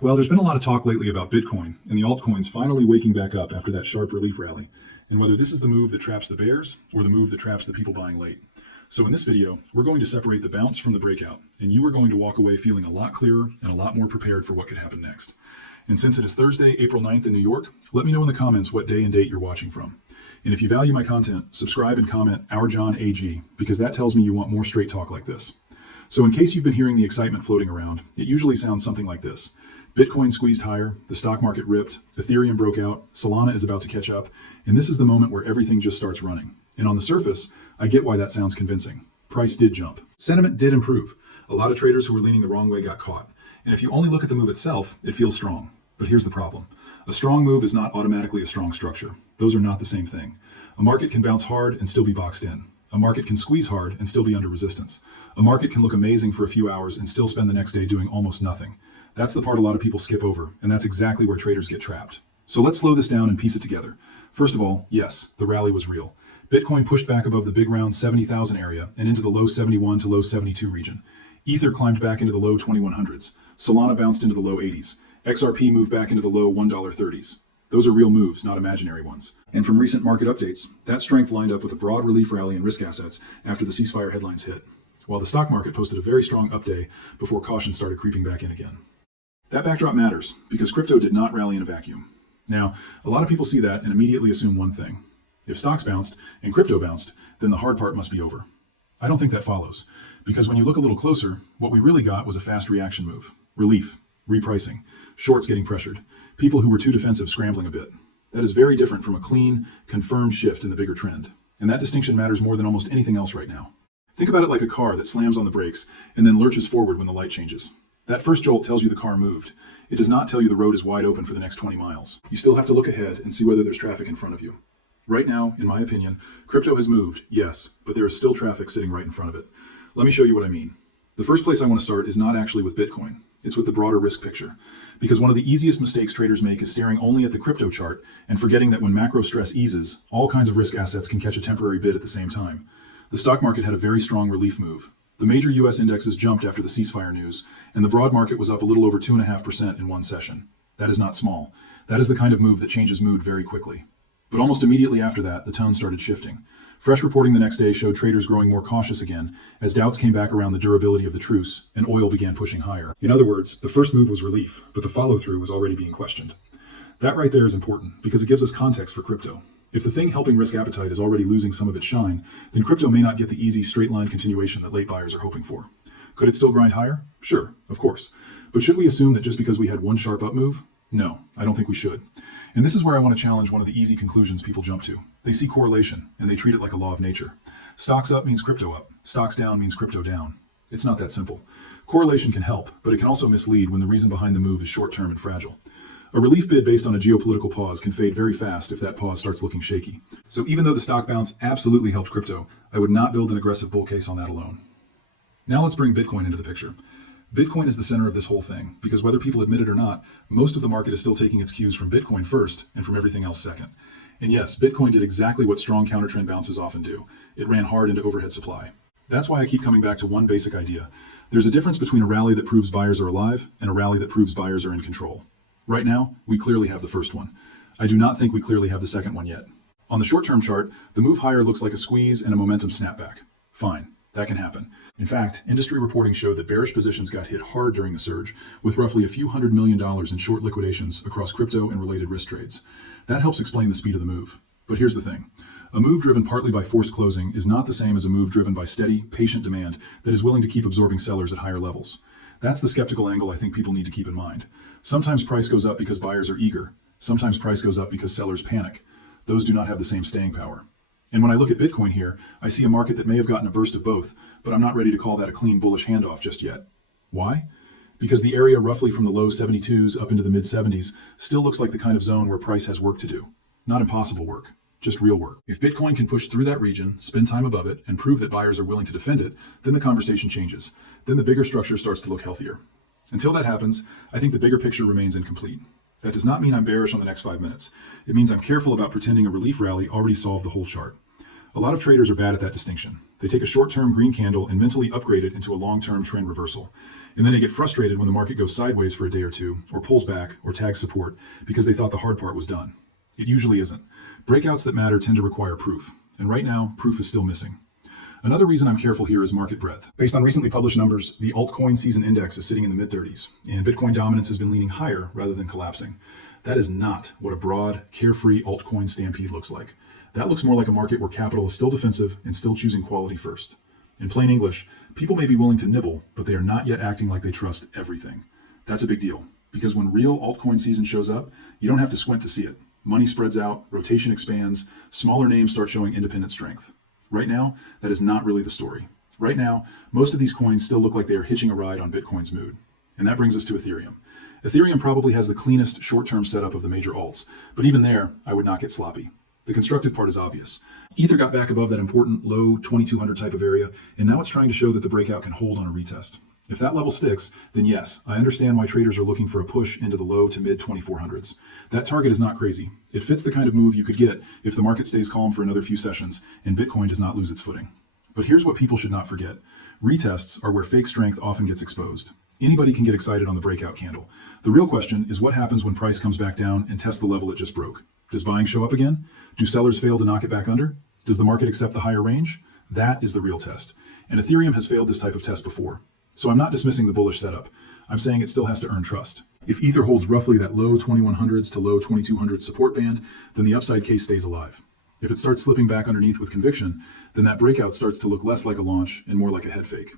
Well, there's been a lot of talk lately about Bitcoin and the altcoins finally waking back up after that sharp relief rally, and whether this is the move that traps the bears or the move that traps the people buying late. So in this video, we're going to separate the bounce from the breakout, and you are going to walk away feeling a lot clearer and a lot more prepared for what could happen next. And since it is Thursday, April 9th in New York, let me know in the comments what day and date you're watching from. And if you value my content, subscribe and comment Our John AG, because that tells me you want more straight talk like this. So in case you've been hearing the excitement floating around, it usually sounds something like this. Bitcoin squeezed higher, the stock market ripped, Ethereum broke out, Solana is about to catch up, and this is the moment where everything just starts running. And on the surface, I get why that sounds convincing. Price did jump. Sentiment did improve. A lot of traders who were leaning the wrong way got caught. And if you only look at the move itself, it feels strong. But here's the problem. A strong move is not automatically a strong structure. Those are not the same thing. A market can bounce hard and still be boxed in. A market can squeeze hard and still be under resistance. A market can look amazing for a few hours and still spend the next day doing almost nothing. That's the part a lot of people skip over, and that's exactly where traders get trapped. So let's slow this down and piece it together. First of all, yes, the rally was real. Bitcoin pushed back above the big round 70,000 area and into the low 71 to low 72 region. Ether climbed back into the low 2100s. Solana bounced into the low 80s. XRP moved back into the low $1.30s. Those are real moves, not imaginary ones. And from recent market updates, that strength lined up with a broad relief rally in risk assets after the ceasefire headlines hit, while the stock market posted a very strong up day before caution started creeping back in again. That backdrop matters because crypto did not rally in a vacuum. Now, a lot of people see that and immediately assume one thing. If stocks bounced and crypto bounced, then the hard part must be over. I don't think that follows, because when you look a little closer, what we really got was a fast reaction move. Relief, repricing, shorts getting pressured, people who were too defensive scrambling a bit. That is very different from a clean, confirmed shift in the bigger trend. And that distinction matters more than almost anything else right now. Think about it like a car that slams on the brakes and then lurches forward when the light changes. That first jolt tells you the car moved. It does not tell you the road is wide open for the next 20 miles. You still have to look ahead and see whether there's traffic in front of you. Right now, in my opinion, crypto has moved, yes, but there is still traffic sitting right in front of it. Let me show you what I mean. The first place I want to start is not actually with Bitcoin. It's with the broader risk picture. Because one of the easiest mistakes traders make is staring only at the crypto chart and forgetting that when macro stress eases, all kinds of risk assets can catch a temporary bid at the same time. The stock market had a very strong relief move. The major US indexes jumped after the ceasefire news, and the broad market was up a little over 2.5% in one session. That is not small. That is the kind of move that changes mood very quickly. But almost immediately after that, the tone started shifting. Fresh reporting the next day showed traders growing more cautious again as doubts came back around the durability of the truce and oil began pushing higher. In other words, the first move was relief, but the follow-through was already being questioned. That right there is important because it gives us context for crypto. If the thing helping risk appetite is already losing some of its shine, then crypto may not get the easy straight-line continuation that late buyers are hoping for. Could it still grind higher? Sure, of course. But should we assume that just because we had one sharp up move? No, I don't think we should. And this is where I want to challenge one of the easy conclusions people jump to. They see correlation, and they treat it like a law of nature. Stocks up means crypto up. Stocks down means crypto down. It's not that simple. Correlation can help, but it can also mislead when the reason behind the move is short-term and fragile. A relief bid based on a geopolitical pause can fade very fast if that pause starts looking shaky. So even though the stock bounce absolutely helped crypto, I would not build an aggressive bull case on that alone. Now let's bring Bitcoin into the picture. Bitcoin is the center of this whole thing, because whether people admit it or not, most of the market is still taking its cues from Bitcoin first and from everything else second. And yes, Bitcoin did exactly what strong counter-trend bounces often do. It ran hard into overhead supply. That's why I keep coming back to one basic idea. There's a difference between a rally that proves buyers are alive and a rally that proves buyers are in control. Right now, we clearly have the first one. I do not think we clearly have the second one yet. On the short-term chart, the move higher looks like a squeeze and a momentum snapback. Fine, that can happen. In fact, industry reporting showed that bearish positions got hit hard during the surge, with roughly a few $100 million in short liquidations across crypto and related risk trades. That helps explain the speed of the move. But here's the thing. A move driven partly by forced closing is not the same as a move driven by steady, patient demand that is willing to keep absorbing sellers at higher levels. That's the skeptical angle I think people need to keep in mind. Sometimes price goes up because buyers are eager. Sometimes price goes up because sellers panic. Those do not have the same staying power. And when I look at Bitcoin here, I see a market that may have gotten a burst of both, but I'm not ready to call that a clean bullish handoff just yet. Why? Because the area roughly from the low 72s up into the mid 70s still looks like the kind of zone where price has work to do. Not impossible work, just real work. If Bitcoin can push through that region, spend time above it, and prove that buyers are willing to defend it, then the conversation changes. Then the bigger structure starts to look healthier. Until that happens, I think the bigger picture remains incomplete. That does not mean I'm bearish on the next 5 minutes. It means I'm careful about pretending a relief rally already solved the whole chart. A lot of traders are bad at that distinction. They take a short-term green candle and mentally upgrade it into a long-term trend reversal. And then they get frustrated when the market goes sideways for a day or two, or pulls back, or tags support, because they thought the hard part was done. It usually isn't. Breakouts that matter tend to require proof, and right now, proof is still missing. Another reason I'm careful here is market breadth. Based on recently published numbers, the altcoin season index is sitting in the mid-30s, and Bitcoin dominance has been leaning higher rather than collapsing. That is not what a broad, carefree altcoin stampede looks like. That looks more like a market where capital is still defensive and still choosing quality first. In plain English, people may be willing to nibble, but they are not yet acting like they trust everything. That's a big deal, because when real altcoin season shows up, you don't have to squint to see it. Money spreads out, rotation expands, smaller names start showing independent strength. Right now, that is not really the story. Right now, most of these coins still look like they are hitching a ride on Bitcoin's mood. And that brings us to Ethereum. Ethereum probably has the cleanest short-term setup of the major alts, but even there, I would not get sloppy. The constructive part is obvious. Ether got back above that important low 2200 type of area, and now it's trying to show that the breakout can hold on a retest. If that level sticks, then yes, I understand why traders are looking for a push into the low to mid 2400s. That target is not crazy. It fits the kind of move you could get if the market stays calm for another few sessions and Bitcoin does not lose its footing. But here's what people should not forget. Retests are where fake strength often gets exposed. Anybody can get excited on the breakout candle. The real question is what happens when price comes back down and tests the level it just broke. Does buying show up again? Do sellers fail to knock it back under? Does the market accept the higher range? That is the real test. And Ethereum has failed this type of test before. So I'm not dismissing the bullish setup. I'm saying it still has to earn trust. If Ether holds roughly that low 2100s to low 2200s support band, then the upside case stays alive. If it starts slipping back underneath with conviction, then that breakout starts to look less like a launch and more like a head fake.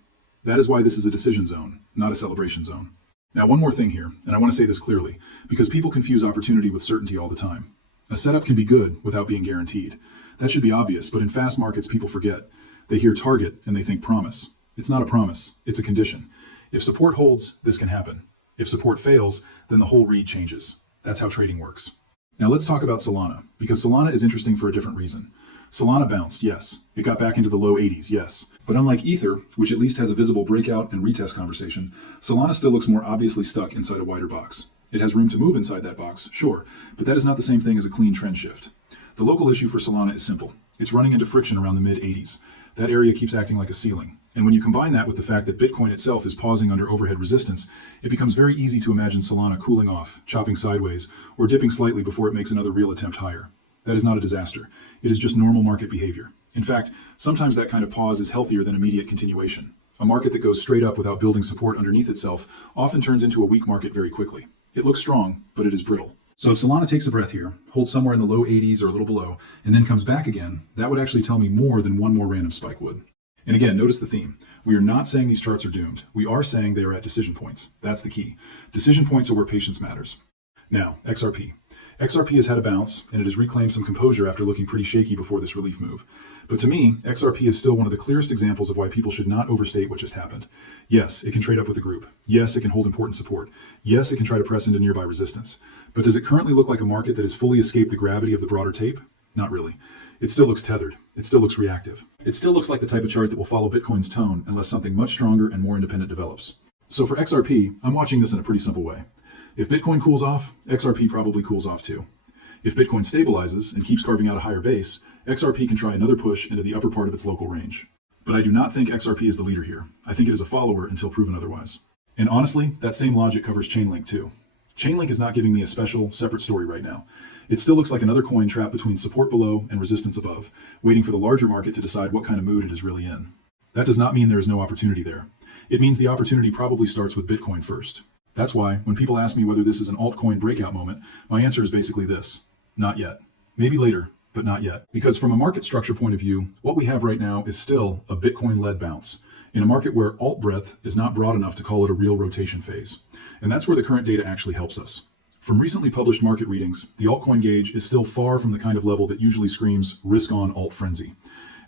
That is why this is a decision zone, not a celebration zone. Now, one more thing here, and I want to say this clearly, because people confuse opportunity with certainty all the time. A setup can be good without being guaranteed. That should be obvious, but in fast markets, people forget. They hear target and they think promise. It's not a promise, it's a condition. If support holds, this can happen. If support fails, then the whole read changes. That's how trading works. Now let's talk about Solana, because Solana is interesting for a different reason. Solana bounced, yes. It got back into the low 80s, yes. But unlike Ether, which at least has a visible breakout and retest conversation, Solana still looks more obviously stuck inside a wider box. It has room to move inside that box, sure, but that is not the same thing as a clean trend shift. The local issue for Solana is simple. It's running into friction around the mid-80s. That area keeps acting like a ceiling. And when you combine that with the fact that Bitcoin itself is pausing under overhead resistance, it becomes very easy to imagine Solana cooling off, chopping sideways, or dipping slightly before it makes another real attempt higher. That is not a disaster. It is just normal market behavior. In fact, sometimes that kind of pause is healthier than immediate continuation. A market that goes straight up without building support underneath itself often turns into a weak market very quickly. It looks strong, but it is brittle. So if Solana takes a breath here, holds somewhere in the low 80s or a little below, and then comes back again, that would actually tell me more than one more random spike would. And again, notice the theme. We are not saying these charts are doomed. We are saying they are at decision points. That's the key. Decision points are where patience matters. Now, XRP. XRP has had a bounce, and it has reclaimed some composure after looking pretty shaky before this relief move. But to me, XRP is still one of the clearest examples of why people should not overstate what just happened. Yes, it can trade up with a group. Yes, it can hold important support. Yes, it can try to press into nearby resistance. But does it currently look like a market that has fully escaped the gravity of the broader tape? Not really. It still looks tethered. It still looks reactive. It still looks like the type of chart that will follow Bitcoin's tone unless something much stronger and more independent develops. So for XRP, I'm watching this in a pretty simple way. If Bitcoin cools off, XRP probably cools off too. If Bitcoin stabilizes and keeps carving out a higher base, XRP can try another push into the upper part of its local range. But I do not think XRP is the leader here. I think it is a follower until proven otherwise. And honestly, that same logic covers Chainlink too. Chainlink is not giving me a special, separate story right now. It still looks like another coin trapped between support below and resistance above, waiting for the larger market to decide what kind of mood it is really in. That does not mean there is no opportunity there. It means the opportunity probably starts with Bitcoin first. That's why, when people ask me whether this is an altcoin breakout moment, my answer is basically this. Not yet. Maybe later, but not yet. Because from a market structure point of view, what we have right now is still a Bitcoin-led bounce, in a market where alt breadth is not broad enough to call it a real rotation phase. And that's where the current data actually helps us. From recently published market readings, the altcoin gauge is still far from the kind of level that usually screams risk-on alt frenzy.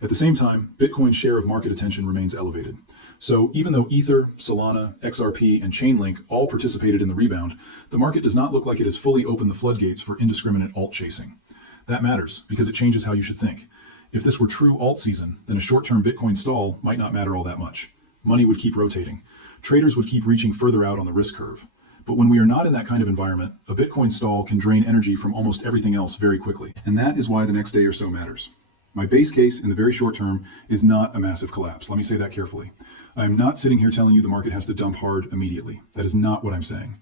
At the same time, Bitcoin's share of market attention remains elevated. So even though Ether, Solana, XRP, and Chainlink all participated in the rebound, the market does not look like it has fully opened the floodgates for indiscriminate alt chasing. That matters because it changes how you should think. If this were true alt season, then a short-term Bitcoin stall might not matter all that much. Money would keep rotating. Traders would keep reaching further out on the risk curve. But when we are not in that kind of environment, a Bitcoin stall can drain energy from almost everything else very quickly. And that is why the next day or so matters. My base case in the very short term is not a massive collapse. Let me say that carefully. I am not sitting here telling you the market has to dump hard immediately. That is not what I'm saying.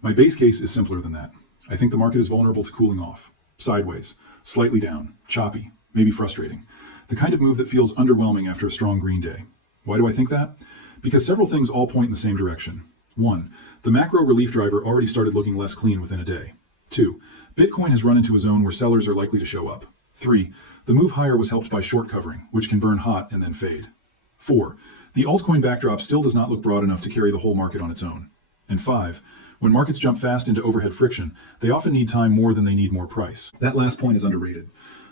My base case is simpler than that. I think the market is vulnerable to cooling off, sideways, slightly down, choppy, maybe frustrating. The kind of move that feels underwhelming after a strong green day. Why do I think that? Because several things all point in the same direction. 1. The macro relief driver already started looking less clean within a day. 2. Bitcoin has run into a zone where sellers are likely to show up. 3. The move higher was helped by short covering, which can burn hot and then fade. 4. The altcoin backdrop still does not look broad enough to carry the whole market on its own. And 5. When markets jump fast into overhead friction, they often need time more than they need more price. That last point is underrated.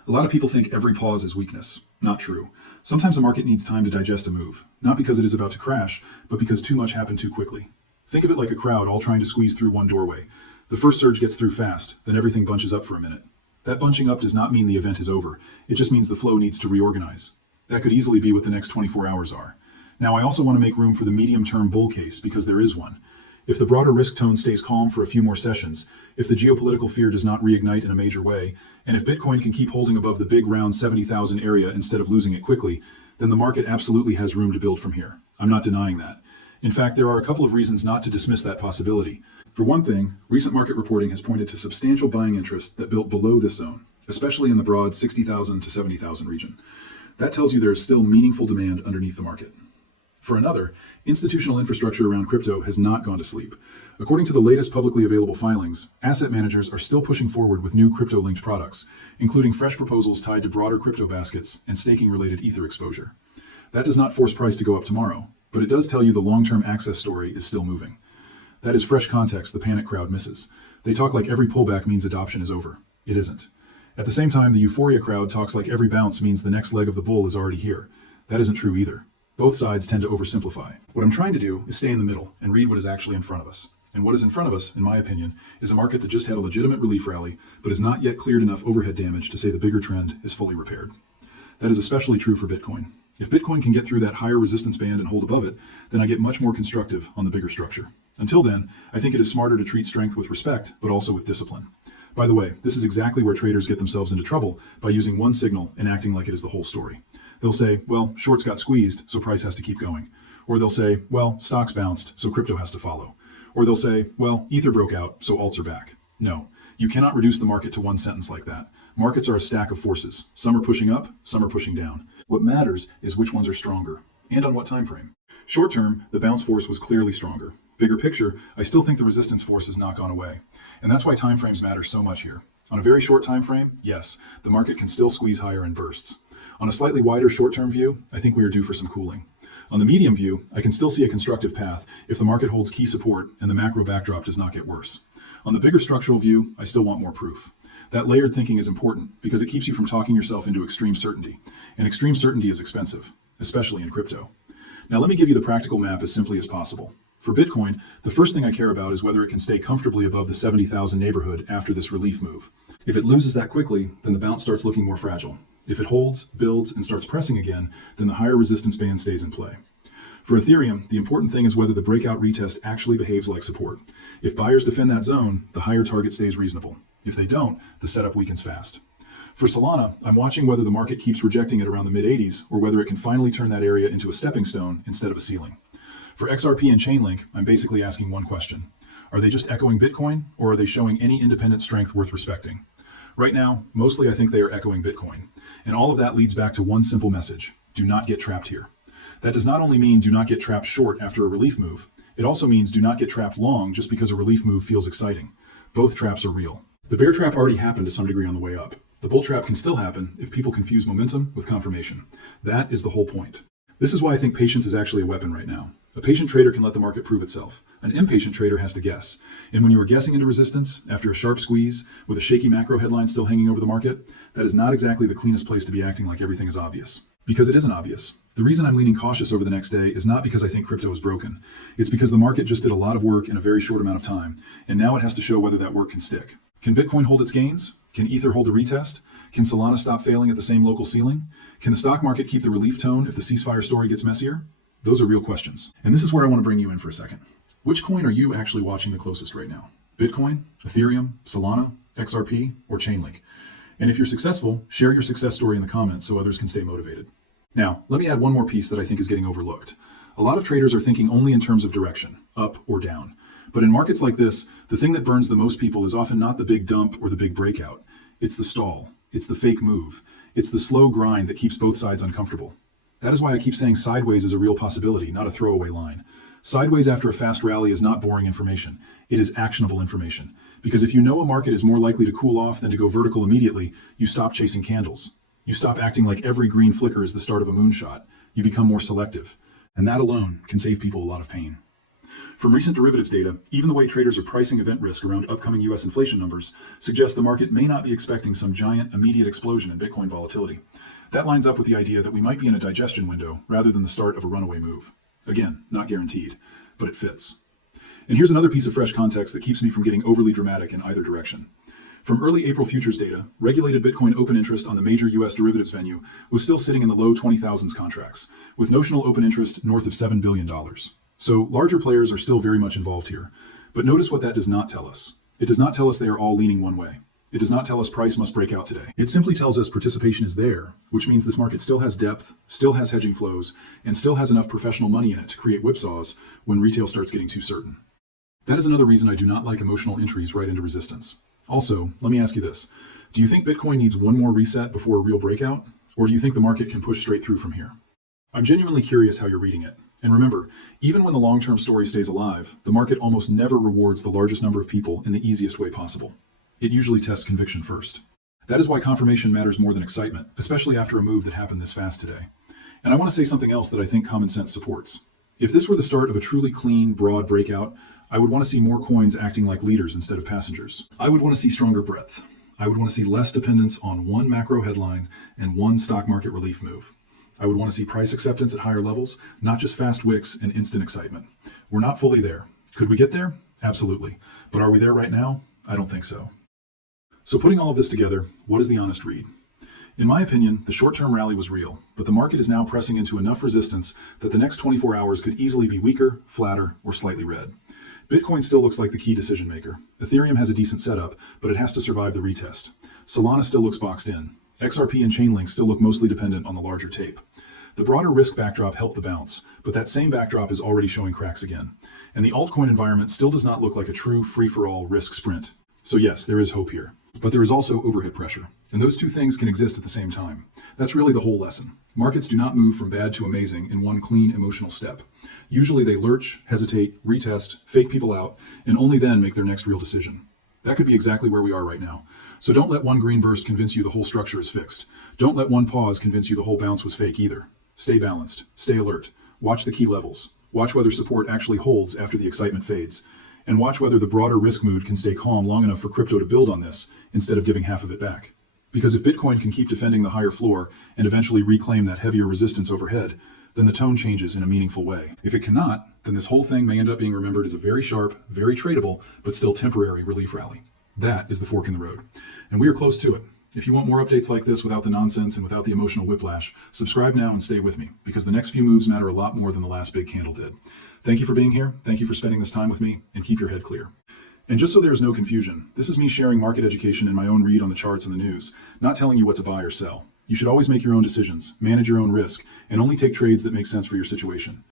A lot of people think every pause is weakness. Not true. Sometimes a market needs time to digest a move, not because it is about to crash, but because too much happened too quickly. Think of it like a crowd all trying to squeeze through one doorway. The first surge gets through fast, then everything bunches up for a minute. That bunching up does not mean the event is over. It just means the flow needs to reorganize. That could easily be what the next 24 hours are. Now, I also want to make room for the medium-term bull case, because there is one. If the broader risk tone stays calm for a few more sessions, if the geopolitical fear does not reignite in a major way, and if Bitcoin can keep holding above the big round 70,000 area instead of losing it quickly, then the market absolutely has room to build from here. I'm not denying that. In fact, there are a couple of reasons not to dismiss that possibility. For one thing, recent market reporting has pointed to substantial buying interest that built below this zone, especially in the broad 60,000 to 70,000 region. That tells you there is still meaningful demand underneath the market. For another, institutional infrastructure around crypto has not gone to sleep. According to the latest publicly available filings, asset managers are still pushing forward with new crypto-linked products, including fresh proposals tied to broader crypto baskets and staking-related Ether exposure. That does not force price to go up tomorrow, but it does tell you the long-term access story is still moving. That is fresh context the panic crowd misses. They talk like every pullback means adoption is over. It isn't. At the same time, the euphoria crowd talks like every bounce means the next leg of the bull is already here. That isn't true either. Both sides tend to oversimplify. What I'm trying to do is stay in the middle and read what is actually in front of us. And what is in front of us, in my opinion, is a market that just had a legitimate relief rally, but has not yet cleared enough overhead damage to say the bigger trend is fully repaired. That is especially true for Bitcoin. If Bitcoin can get through that higher resistance band and hold above it, then I get much more constructive on the bigger structure. Until then, I think it is smarter to treat strength with respect, but also with discipline. By the way, this is exactly where traders get themselves into trouble by using one signal and acting like it is the whole story. They'll say, well, shorts got squeezed, so price has to keep going. Or they'll say, well, stocks bounced, so crypto has to follow. Or they'll say, well, Ether broke out, so alts are back. No, you cannot reduce the market to one sentence like that. Markets are a stack of forces. Some are pushing up, some are pushing down. What matters is which ones are stronger, and on what time frame. Short term, the bounce force was clearly stronger. Bigger picture, I still think the resistance force has not gone away. And that's why time frames matter so much here. On a very short time frame, yes, the market can still squeeze higher in bursts. On a slightly wider short-term view, I think we are due for some cooling. On the medium view, I can still see a constructive path if the market holds key support and the macro backdrop does not get worse. On the bigger structural view, I still want more proof. That layered thinking is important because it keeps you from talking yourself into extreme certainty. And extreme certainty is expensive, especially in crypto. Now let me give you the practical map as simply as possible. For Bitcoin, the first thing I care about is whether it can stay comfortably above the 70,000 neighborhood after this relief move. If it loses that quickly, then the bounce starts looking more fragile. If it holds, builds, and starts pressing again, then the higher resistance band stays in play. For Ethereum, the important thing is whether the breakout retest actually behaves like support. If buyers defend that zone, the higher target stays reasonable. If they don't, the setup weakens fast. For Solana, I'm watching whether the market keeps rejecting it around the mid-80s or whether it can finally turn that area into a stepping stone instead of a ceiling. For XRP and Chainlink, I'm basically asking one question. Are they just echoing Bitcoin, or are they showing any independent strength worth respecting? Right now, mostly I think they are echoing Bitcoin. And all of that leads back to one simple message. Do not get trapped here. That does not only mean do not get trapped short after a relief move. It also means do not get trapped long just because a relief move feels exciting. Both traps are real. The bear trap already happened to some degree on the way up. The bull trap can still happen if people confuse momentum with confirmation. That is the whole point. This is why I think patience is actually a weapon right now. A patient trader can let the market prove itself. An impatient trader has to guess. And when you are guessing into resistance, after a sharp squeeze, with a shaky macro headline still hanging over the market, that is not exactly the cleanest place to be acting like everything is obvious. Because it isn't obvious. The reason I'm leaning cautious over the next day is not because I think crypto is broken. It's because the market just did a lot of work in a very short amount of time, and now it has to show whether that work can stick. Can Bitcoin hold its gains? Can Ether hold a retest? Can Solana stop failing at the same local ceiling? Can the stock market keep the relief tone if the ceasefire story gets messier? Those are real questions. And this is where I want to bring you in for a second. Which coin are you actually watching the closest right now? Bitcoin, Ethereum, Solana, XRP, or Chainlink? And if you're successful, share your success story in the comments so others can stay motivated. Now, let me add one more piece that I think is getting overlooked. A lot of traders are thinking only in terms of direction, up or down. But in markets like this, the thing that burns the most people is often not the big dump or the big breakout. It's the stall. It's the fake move. It's the slow grind that keeps both sides uncomfortable. That is why I keep saying sideways is a real possibility, not a throwaway line. Sideways after a fast rally is not boring information. It is actionable information. Because if you know a market is more likely to cool off than to go vertical immediately, you stop chasing candles. You stop acting like every green flicker is the start of a moonshot. You become more selective. And that alone can save people a lot of pain. From recent derivatives data, even the way traders are pricing event risk around upcoming US inflation numbers suggests the market may not be expecting some giant immediate explosion in Bitcoin volatility. That lines up with the idea that we might be in a digestion window rather than the start of a runaway move. Again, not guaranteed, but it fits. And here's another piece of fresh context that keeps me from getting overly dramatic in either direction. From early April futures data, regulated Bitcoin open interest on the major US derivatives venue was still sitting in the low 20,000s contracts, with notional open interest north of $7 billion. So larger players are still very much involved here. But notice what that does not tell us. It does not tell us they are all leaning one way. It does not tell us price must break out today. It simply tells us participation is there, which means this market still has depth, still has hedging flows, and still has enough professional money in it to create whipsaws when retail starts getting too certain. That is another reason I do not like emotional entries right into resistance. Also, let me ask you this. Do you think Bitcoin needs one more reset before a real breakout? Or do you think the market can push straight through from here? I'm genuinely curious how you're reading it. And remember, even when the long-term story stays alive, the market almost never rewards the largest number of people in the easiest way possible. It usually tests conviction first. That is why confirmation matters more than excitement, especially after a move that happened this fast today. And I want to say something else that I think common sense supports. If this were the start of a truly clean, broad breakout, I would want to see more coins acting like leaders instead of passengers. I would want to see stronger breadth. I would want to see less dependence on one macro headline and one stock market relief move. I would want to see price acceptance at higher levels, not just fast wicks and instant excitement. We're not fully there. Could we get there? Absolutely. But are we there right now? I don't think so. So putting all of this together, what is the honest read? In my opinion, the short-term rally was real, but the market is now pressing into enough resistance that the next 24 hours could easily be weaker, flatter, or slightly red. Bitcoin still looks like the key decision maker. Ethereum has a decent setup, but it has to survive the retest. Solana still looks boxed in. XRP and Chainlink still look mostly dependent on the larger tape. The broader risk backdrop helped the bounce, but that same backdrop is already showing cracks again. And the altcoin environment still does not look like a true free-for-all risk sprint. So yes, there is hope here. But there is also overhead pressure. And those two things can exist at the same time. That's really the whole lesson. Markets do not move from bad to amazing in one clean emotional step. Usually they lurch, hesitate, retest, fake people out, and only then make their next real decision. That could be exactly where we are right now. So don't let one green burst convince you the whole structure is fixed. Don't let one pause convince you the whole bounce was fake either. Stay balanced. Stay alert. Watch the key levels. Watch whether support actually holds after the excitement fades. And watch whether the broader risk mood can stay calm long enough for crypto to build on this instead of giving half of it back. Because if Bitcoin can keep defending the higher floor and eventually reclaim that heavier resistance overhead, then the tone changes in a meaningful way. If it cannot, then this whole thing may end up being remembered as a very sharp, very tradable, but still temporary relief rally. That is the fork in the road. And we are close to it. If you want more updates like this without the nonsense and without the emotional whiplash, subscribe now and stay with me, because the next few moves matter a lot more than the last big candle did. Thank you for being here. Thank you for spending this time with me, and keep your head clear. And just so there is no confusion, this is me sharing market education and my own read on the charts and the news, not telling you what to buy or sell. You should always make your own decisions, manage your own risk, and only take trades that make sense for your situation.